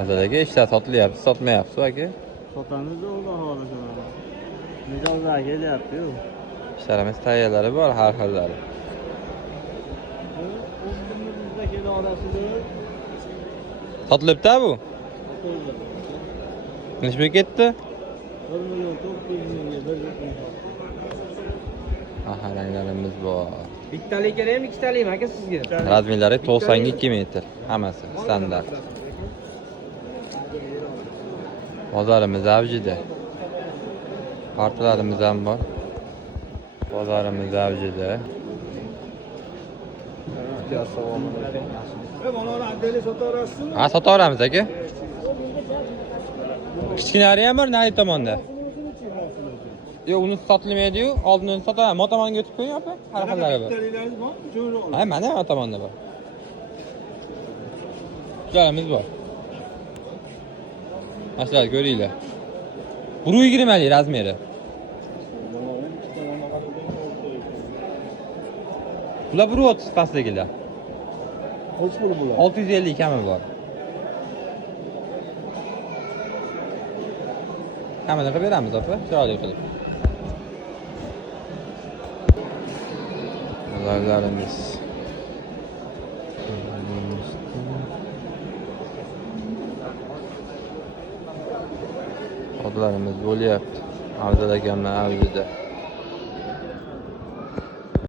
Azalaga ishlar sotilyapti, sotmayapsiz aka. Sotamiz da Xudo xohlasa. Mijozlar kelyapti-yu. İşlerimiz tayyorlari bor, har xillari. O'zimizda kela olasizlar. Sotilibdi bu? Nechga ketdi? 1.900.000 ga Aha, ranglarimiz bor. Bittalik kerakmi, ikkitalikmi aka sizga? Razmerlari 92 metr. Hammasi standart. Bozorimiz avjida. Partalarimiz ham bor. Bozorimiz avjida. Ha, sotaveramiz aka. Kichkinalari ham bor, nari tomonda. Yo'q, uni sotilmaydi-yu, oldini sotaman. Mo tomonga o'tib qo'ying, opa. Har xillari bor. Ha, mana bu tomonda bor. Shularimiz bor. Mashalar ko'ringlar. 1.20 lik razmeri. Bular 1.30 pastdagilar. Qo'ch pul bular? 650 kami bor. Kamini qilib beramiz, opa. Chiroyli qilib. Bozorlarimiz. Odlarimiz bo'lyapti. Avzal akamlar avjida.